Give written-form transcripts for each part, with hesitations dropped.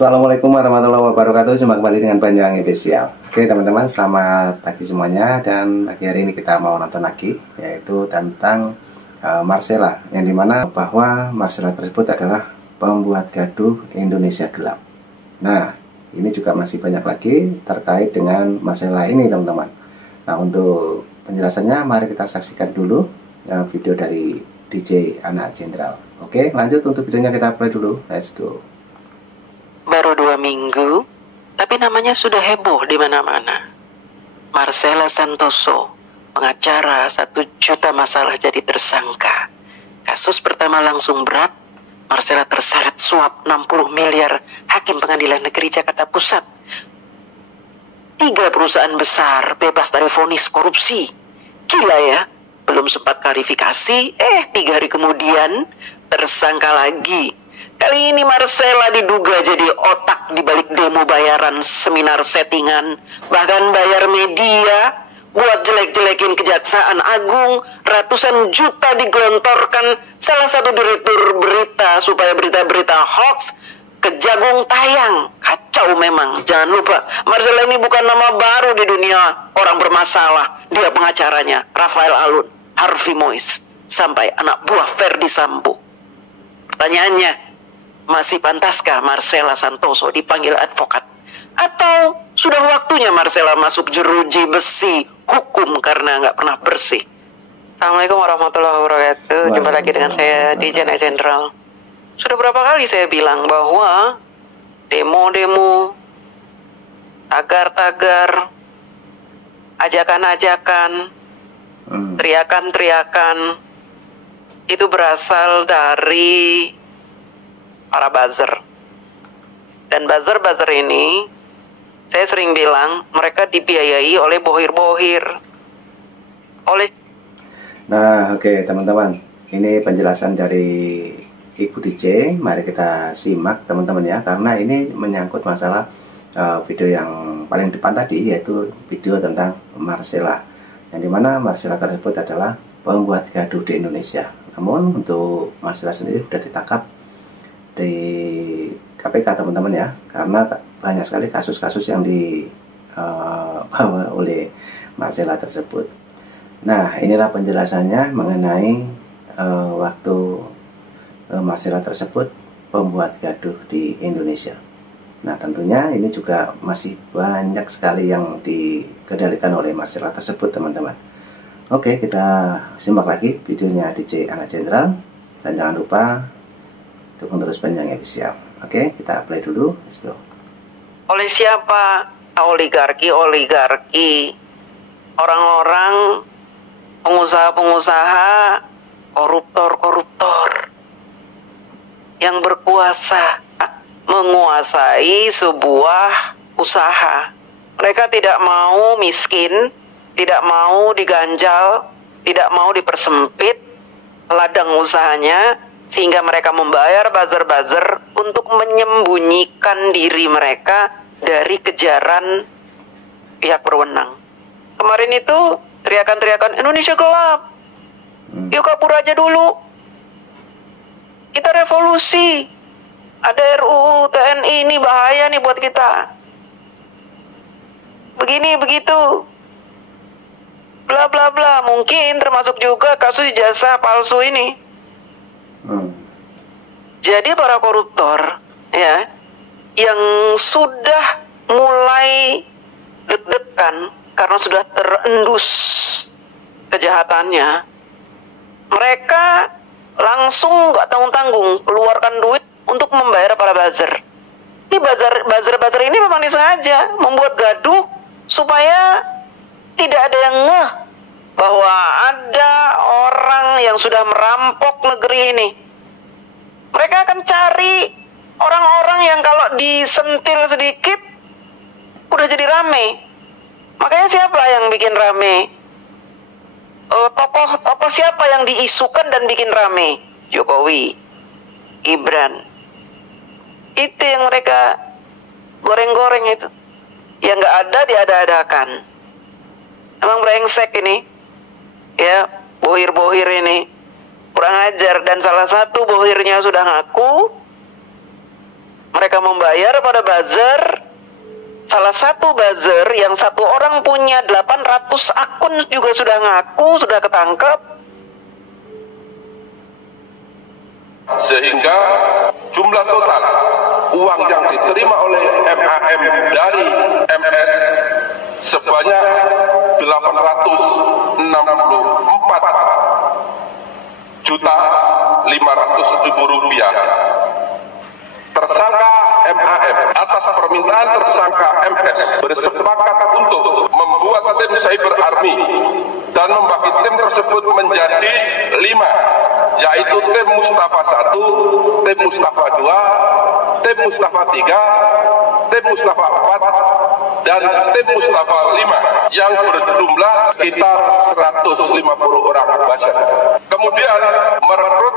Assalamualaikum warahmatullahi wabarakatuh. Jumpa kembali dengan Panjang Spesial. Oke teman-teman, selamat pagi semuanya. Dan pagi hari ini kita mau nonton lagi, yaitu tentang Marcella, yang dimana bahwa Marcella tersebut adalah pembuat gaduh Indonesia gelap. Nah, ini juga masih banyak lagi terkait dengan Marcella ini teman-teman. Nah, untuk penjelasannya mari kita saksikan dulu video dari DJ Anak Jenderal. Oke, lanjut untuk videonya kita play dulu. Let's go. Baru 2 minggu, tapi namanya sudah heboh di mana-mana. Marcella Santoso, pengacara 1 juta masalah jadi tersangka. Kasus pertama langsung berat. Marcella terseret suap 60 miliar Hakim Pengadilan Negeri Jakarta Pusat. 3 perusahaan besar bebas dari vonis korupsi. Gila ya, belum sempat klarifikasi, 3 hari kemudian tersangka lagi. Kali ini Marcella diduga jadi otak di balik demo bayaran seminar settingan, bahkan bayar media buat jelek-jelekin Kejaksaan Agung, ratusan juta digelontorkan salah satu direktur berita supaya berita-berita hoax kejagung tayang. Kacau memang. Jangan lupa, Marcella ini bukan nama baru di dunia orang bermasalah. Dia pengacaranya Rafael Alun, Harvey Mois, sampai anak buah Ferdi Sambo. Pertanyaannya, masih pantaskah Marcella Santoso dipanggil advokat? Atau sudah waktunya Marcella masuk jeruji besi hukum karena nggak pernah bersih? Assalamualaikum warahmatullahi wabarakatuh. Jumpa lagi dengan saya DJ Anak Jenderal. Sudah berapa kali saya bilang bahwa demo-demo, tagar-tagar, ajakan-ajakan, teriakan-teriakan itu berasal dari para buzzer. Dan buzzer-buzzer ini, saya sering bilang, mereka dibiayai oleh bohir-bohir. Nah, oke teman-teman, ini penjelasan dari Ibu DJ. Mari kita simak teman-teman ya, karena ini menyangkut masalah video yang paling depan tadi, yaitu video tentang Marcella, yang dimana Marcella tersebut adalah pembuat gaduh di Indonesia. Namun untuk Marcella sendiri sudah ditangkap di KPK teman-teman ya, karena banyak sekali kasus-kasus yang dibawa oleh Marcella tersebut. Nah, inilah penjelasannya mengenai waktu Marcella tersebut pembuat gaduh di Indonesia. Nah, tentunya ini juga masih banyak sekali yang dikendalikan oleh Marcella tersebut teman-teman. Oke, kita simak lagi videonya DJ Anak Jenderal, dan jangan lupa dukung terus Panjang Spesial. Oke, kita play dulu. Let's go. Oleh siapa oligarki, orang-orang, pengusaha-pengusaha, koruptor yang berkuasa menguasai sebuah usaha. Mereka tidak mau miskin, tidak mau diganjal, tidak mau dipersempit ladang usahanya, sehingga mereka membayar buzzer-buzzer untuk menyembunyikan diri mereka dari kejaran pihak berwenang. Kemarin itu teriakan-teriakan Indonesia gelap, yuk kabur aja dulu, kita revolusi, ada RUU TNI, ini bahaya nih buat kita, begini begitu, bla bla bla. Mungkin termasuk juga kasus jasa palsu ini. Jadi para koruptor ya, yang sudah mulai deg-degan karena sudah terendus kejahatannya, mereka langsung nggak tanggung-tanggung keluarkan duit untuk membayar para buzzer. Ini buzzer ini memang disengaja membuat gaduh supaya tidak ada yang ngeh bahwa ada orang yang sudah merampok negeri ini. Mereka akan cari orang-orang yang kalau disentil sedikit udah jadi rame. Makanya siapa yang bikin rame? Tokoh siapa yang diisukan dan bikin rame? Jokowi, Gibran. Itu yang mereka goreng-goreng itu. Yang nggak ada diada-adakan. Emang brengsek ini, ya, bohir-bohir ini. Kurang ajar, dan salah satu bohirnya sudah ngaku Mereka membayar pada buzzer. Salah satu buzzer yang satu orang punya 800 akun juga sudah ngaku, sudah ketangkep. Sehingga jumlah total uang yang diterima oleh MAM dari MS sebanyak 864.500.000 rupiah. Tersangka MAM atas permintaan tersangka MS bersepakat untuk membuat tim Cyber Army dan membagi tim tersebut menjadi 5, yaitu tim Mustafa 1, tim Mustafa 2, tim Mustafa 3, tim Mustafa 4, dan tim Mustafa 5 yang berjumlah sekitar 150 orang buzzer. Kemudian merekrut,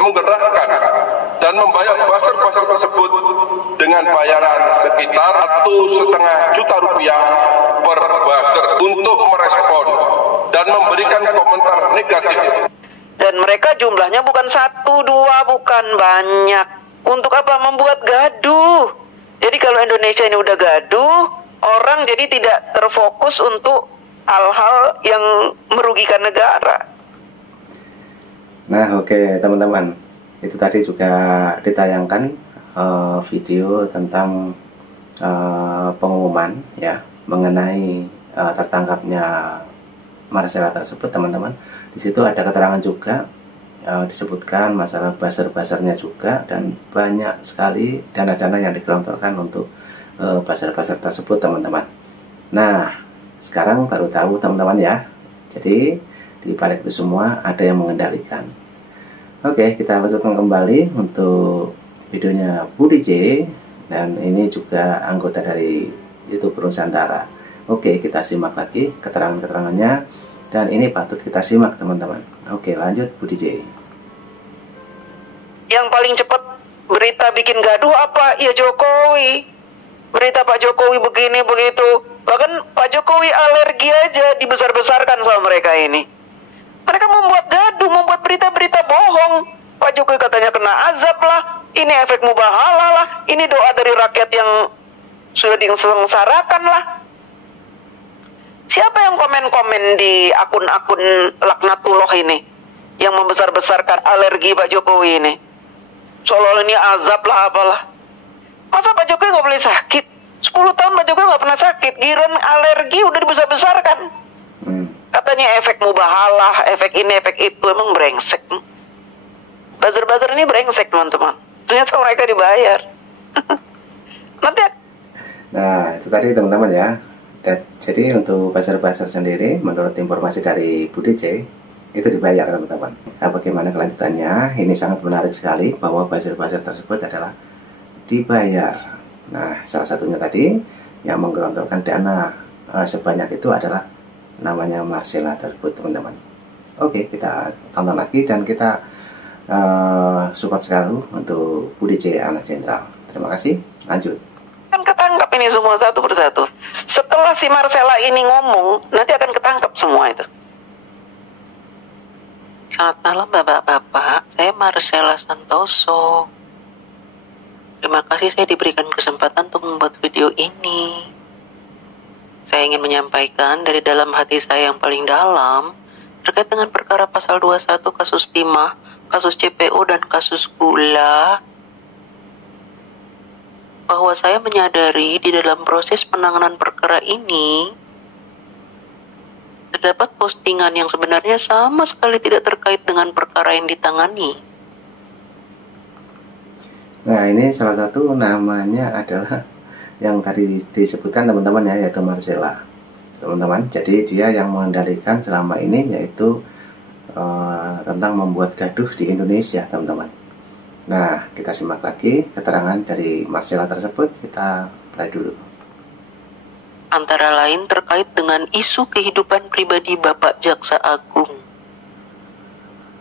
menggerakkan dan membayar buzzer-buzzer tersebut dengan bayaran sekitar 1,5 juta rupiah per buzzer untuk merespon dan memberikan komentar negatif. Dan mereka jumlahnya bukan 1, 2, bukan banyak. Untuk apa? Membuat gaduh. Jadi kalau Indonesia ini udah gaduh, orang jadi tidak terfokus untuk hal-hal yang merugikan negara. Nah, oke teman-teman, itu tadi juga ditayangkan video tentang pengumuman ya mengenai tertangkapnya Marcella tersebut, teman-teman. Di situ ada keterangan juga disebutkan masalah buzzer-buzzernya juga, dan banyak sekali dana-dana yang digelontorkan untuk buzzer-buzzer tersebut, teman-teman. Nah, sekarang baru tahu teman-teman ya. Jadi di balik itu semua ada yang mengendalikan. Oke, kita lanjutkan kembali untuk videonya Budi J, dan ini juga anggota dari YouTube Nusantara. Oke, kita simak lagi keterangan-keterangannya, dan ini patut kita simak teman-teman. Oke, lanjut Budi J. Yang paling cepat berita bikin gaduh apa? Ya Jokowi. Berita Pak Jokowi begini begitu. Bahkan Pak Jokowi alergi aja dibesar-besarkan sama mereka ini. Mereka membuat gaduh, membuat berita-berita bohong. Pak Jokowi katanya kena azab lah, ini efek mubahalah lah, ini doa dari rakyat yang sudah disengsarakan lah. Siapa yang komen-komen di akun-akun laknatullah ini, yang membesar-besarkan alergi Pak Jokowi ini? Seolah ini azab lah apalah. Masa Pak Jokowi nggak boleh sakit? 10 tahun Pak Jokowi nggak pernah sakit, giliran alergi udah dibesar-besarkan. Katanya efek mubahalah, efek ini, efek itu. Emang brengsek. Buzzer-buzzer ini brengsek, teman-teman. Ternyata mereka dibayar. Nanti. Nah, itu tadi teman-teman ya. Jadi untuk buzzer-buzzer sendiri, menurut informasi dari Budi J, itu dibayar teman-teman. Nah, bagaimana kelanjutannya? Ini sangat menarik sekali bahwa buzzer-buzzer tersebut adalah dibayar. Nah, salah satunya tadi yang menggelontorkan dana sebanyak itu adalah namanya Marcella tersebut, teman-teman. Oke, kita tonton lagi dan kita support sekali untuk Budi J anak jenderal. Terima kasih. Lanjut. Kan ketangkap ini semua satu persatu. Setelah si Marcella ini ngomong, nanti akan ketangkap semua itu. Selamat malam bapak-bapak, saya Marcella Santoso. Terima kasih saya diberikan kesempatan untuk membuat video ini. Saya ingin menyampaikan dari dalam hati saya yang paling dalam terkait dengan perkara pasal 21 kasus timah, kasus CPO dan kasus gula, bahwa saya menyadari di dalam proses penanganan perkara ini terdapat postingan yang sebenarnya sama sekali tidak terkait dengan perkara yang ditangani. Nah, ini salah satu namanya adalah yang tadi disebutkan teman-teman ya, yaitu Marcella, teman-teman. Jadi dia yang mengendalikan selama ini, yaitu tentang membuat gaduh di Indonesia, teman-teman. Nah, kita simak lagi keterangan dari Marcella tersebut. Kita play dulu. Antara lain terkait dengan isu kehidupan pribadi Bapak Jaksa Agung,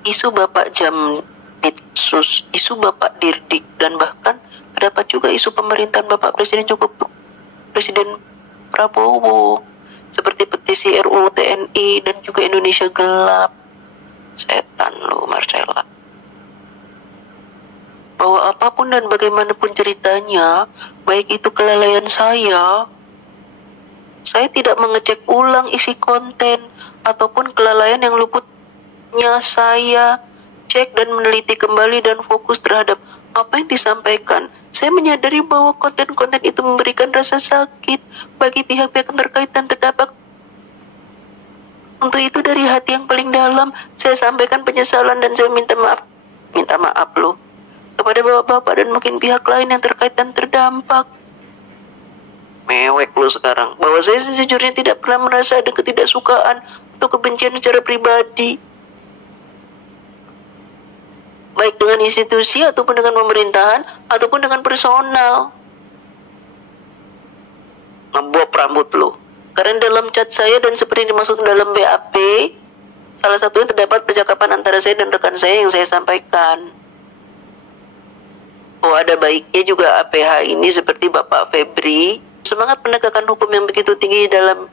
isu Bapak Jamnitsus, isu Bapak Dirdik, dan bahkan terdapat juga isu pemerintahan Bapak Presiden Prabowo, seperti petisi RUU TNI dan juga Indonesia Gelap. Setan lu, Marcella. bahwa apapun dan bagaimanapun ceritanya, baik itu kelalaian saya tidak mengecek ulang isi konten ataupun kelalaian yang luputnya saya cek dan meneliti kembali dan fokus terhadap apa yang disampaikan. Saya menyadari bahwa konten-konten itu memberikan rasa sakit bagi pihak-pihak terkait dan terdampak. Untuk itu dari hati yang paling dalam, saya sampaikan penyesalan dan saya minta maaf loh kepada bapak-bapak dan mungkin pihak lain yang terkait dan terdampak. Mewek lo sekarang, bahwa saya sejujurnya tidak pernah merasa ada ketidaksukaan atau kebencian secara pribadi, baik dengan institusi ataupun dengan pemerintahan ataupun dengan personal. Ngebop rambut lo. Karena dalam chat saya dan seperti dimaksud dalam BAP, salah satunya terdapat percakapan antara saya dan rekan saya yang saya sampaikan. Oh, ada baiknya juga APH ini seperti Bapak Febri, semangat penegakan hukum yang begitu tinggi dalam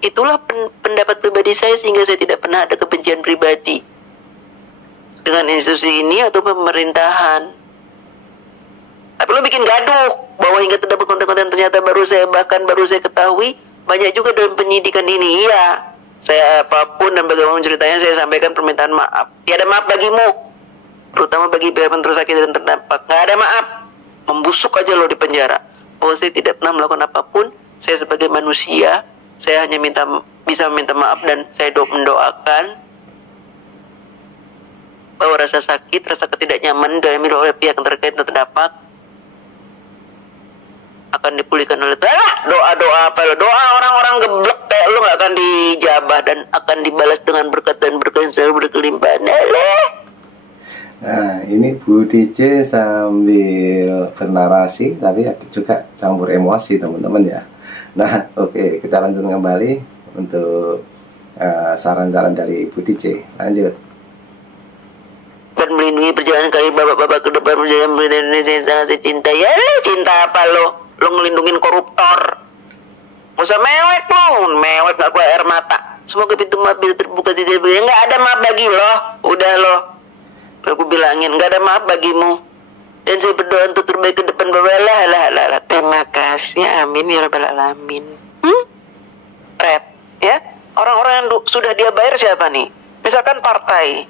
itulah pendapat pribadi saya sehingga saya tidak pernah ada kebencian pribadi dengan institusi ini atau pemerintahan. Tapi lo bikin gaduh bahwa hingga terdapat konten-konten ternyata baru saya ketahui banyak juga dalam penyidikan ini. Iya, saya apapun dan bagaimana ceritanya saya sampaikan permintaan maaf. Tiada maaf bagimu, terutama bagi pihak yang tersakiti dan terdampak. Nggak ada maaf, membusuk aja lo di penjara. Bahwa saya tidak pernah melakukan apapun. Saya sebagai manusia, saya hanya bisa meminta maaf dan saya mendoakan bahwa rasa sakit, rasa ketidaknyamanan dialami oleh pihak yang terkait dan terdampak akan dipulihkan oleh doa apa lo, doa orang-orang geblek kayak lo gak akan dijabah dan akan dibalas dengan berkat dan berkah yang selalu berkelimpahan. Nah, ini Bu DJ sambil bernarasi tapi juga campur emosi teman-teman ya. Nah, oke, kita lanjut kembali untuk saran-saran dari Bu DJ. Lanjut. Dan melindungi perjalanan kali bapak-bapak ke depan perjalanan Indonesia yang sangat saya cintai. Ya, cinta apa lo? Lo ngelindungin koruptor. Gak usah mewek lo, mewek gak keluar air mata. Semoga pintu maaf bisa terbuka sih. Gak ada maaf bagi lo, udah lo. Aku bilangin gak ada maaf bagimu. Dan saya berdoa untuk terbaik ke depan bapak. Lah. Terima kasih, amin ya rabbal alamin. Red, ya. Orang-orang yang sudah dia bayar siapa nih? Misalkan partai,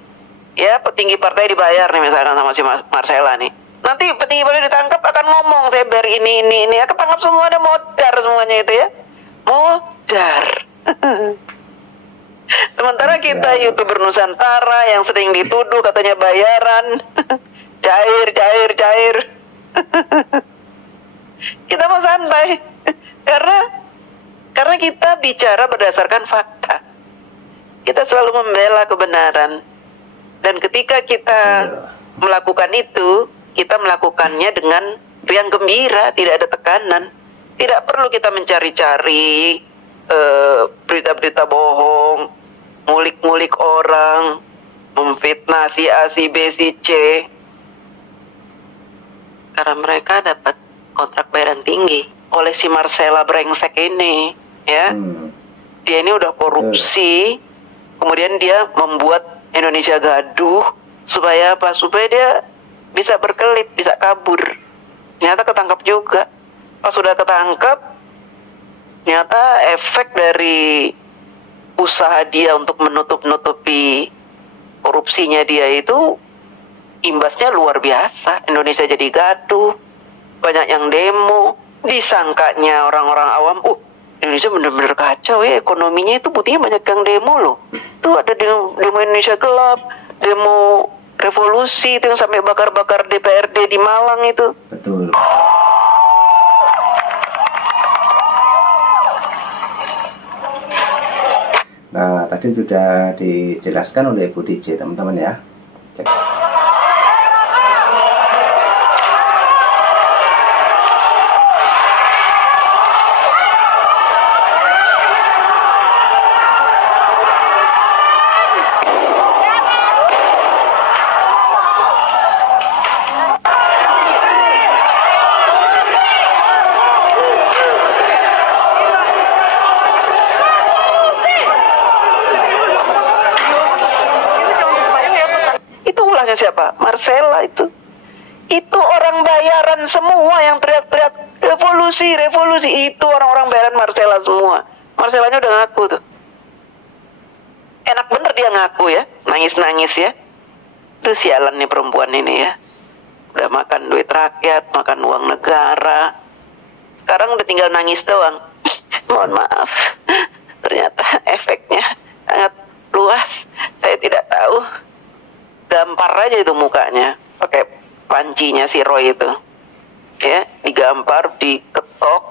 ya petinggi partai dibayar nih misalkan sama si Marcella nih. Nanti petinggi partai ditangkap akan ngomong saya bayar ini ya, ketangkap semua, ada modar semuanya itu ya, modar. Sementara kita YouTuber Nusantara yang sering dituduh katanya bayaran cair kita mau santai karena kita bicara berdasarkan fakta. Kita selalu membela kebenaran. Dan ketika kita melakukan itu, kita melakukannya dengan riang gembira, tidak ada tekanan. Tidak perlu kita mencari-cari berita-berita bohong, ngulik-ngulik orang, memfitnah si A, si B, si C. Karena mereka dapat kontrak bayaran tinggi oleh si Marcella brengsek ini, ya. Dia ini udah korupsi, kemudian dia membuat Indonesia gaduh supaya apa? Supaya dia bisa berkelit, bisa kabur. Ternyata ketangkap juga. Pas sudah ketangkap, ternyata efek dari usaha dia untuk menutup-nutupi korupsinya dia itu imbasnya luar biasa. Indonesia jadi gaduh, banyak yang demo. Disangkanya orang-orang awam, Indonesia bener-bener kacau ya, ekonominya itu buktinya banyak yang demo loh. Tuh ada demo Indonesia gelap, demo revolusi itu yang sampai bakar-bakar DPRD di Malang itu. Betul. Nah, tadi sudah dijelaskan oleh Bu DJ teman-teman ya. Cek. Siapa? Marcella itu. Itu orang bayaran semua yang teriak-teriak revolusi, revolusi. Itu orang-orang bayaran Marcella semua. Marcellanya udah ngaku tuh. Enak bener dia ngaku ya, nangis-nangis ya. Duh, sialan nih perempuan ini ya. Udah makan duit rakyat, makan uang negara. Sekarang udah tinggal nangis doang. Mohon maaf, ternyata efeknya sangat luas. Saya tidak tahu. Gampar aja itu mukanya, pakai pancinya si Roy itu. Ya, digampar, diketok.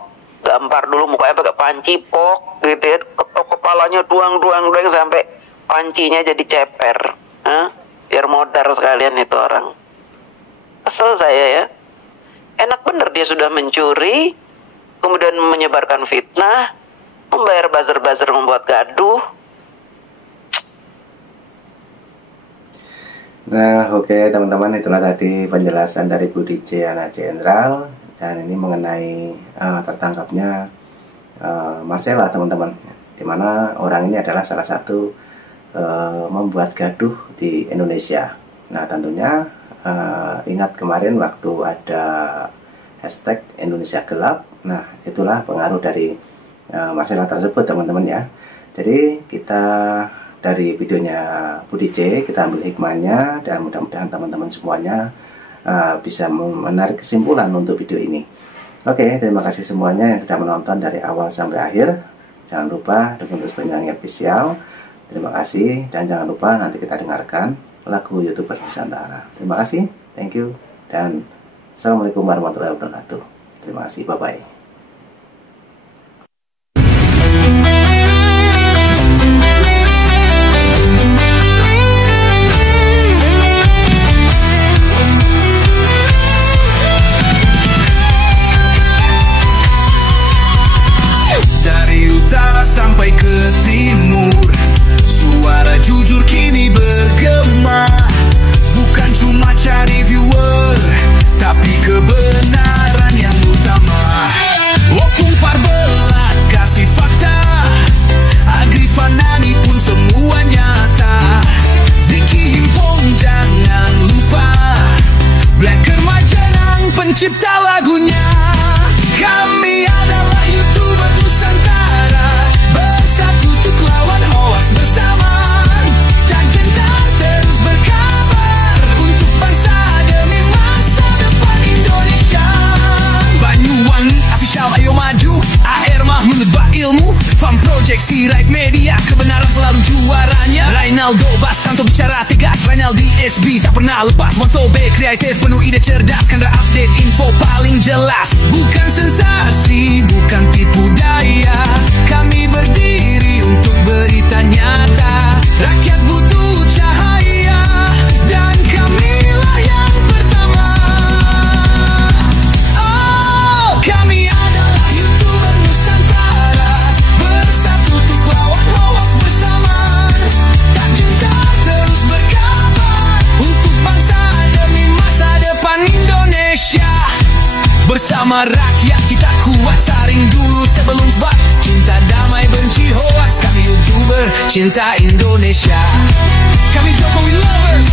Gampar dulu mukanya pakai panci, pok gitu ya. Ketok kepalanya duang sampai pancinya jadi ceper. Biar modar sekalian itu orang. Kesel saya ya. Enak bener dia sudah mencuri, kemudian menyebarkan fitnah, membayar buzzer-buzzer, membuat gaduh. Nah, oke teman-teman, itulah tadi penjelasan dari Bu DJ anak jenderal, dan ini mengenai tertangkapnya Marcella teman-teman, dimana orang ini adalah salah satu membuat gaduh di Indonesia. Nah, tentunya ingat kemarin waktu ada hashtag Indonesia Gelap. Nah, itulah pengaruh dari Marcella tersebut teman-teman ya. Jadi kita dari videonya Bu DJ kita ambil hikmahnya, dan mudah-mudahan teman-teman semuanya bisa menarik kesimpulan untuk video ini. Oke, terima kasih semuanya yang sudah menonton dari awal sampai akhir. Jangan lupa dukung terus Penyanyi Official. Terima kasih, dan jangan lupa nanti kita dengarkan lagu YouTuber Nusantara. Terima kasih, thank you, dan Assalamualaikum warahmatullahi wabarakatuh. Terima kasih, bye-bye. Sampai ke timur, suara jujur kini bergema. Bukan cuma cari viewer, tapi kebenaran yang utama. Opung Parbelat kasih fakta, Agrifanani pun semua nyata. Vicky Himpong jangan lupa, Blacker Majenang pencipta lagunya. Kami adalah YouTuber Nusantara, bersatu untuk lawan hoax bersamaan. Dan gentar terus berkabar untuk bangsa demi masa depan Indonesia. Banyuwangi Official ayo maju, AR mah menebak ilmu. Farm Project Sirait Media, kebenaran selalu juaranya. Rainaldo Bastanto bicara tegas, Rainaldi SB tak pernah lepas. Moto B kreatif penuh ide cerdas, karena update info paling jelas. Bukan sensasi, bukan tipu daya, kami berdiri untuk berita nyata. Rakyat butuh cahaya, dan kamilah yang pertama. Oh, kami adalah YouTuber Nusantara, bersatu untuk lawan hoax bersamaan. Tak gentar terus berkabar untuk bangsa demi masa depan Indonesia. Bersama rakyat kita kuat, saring dulu sebelum sebar. Cinta damai benci hoax, kami YouTuber cinta Indonesia. Kami Jokowi lovers,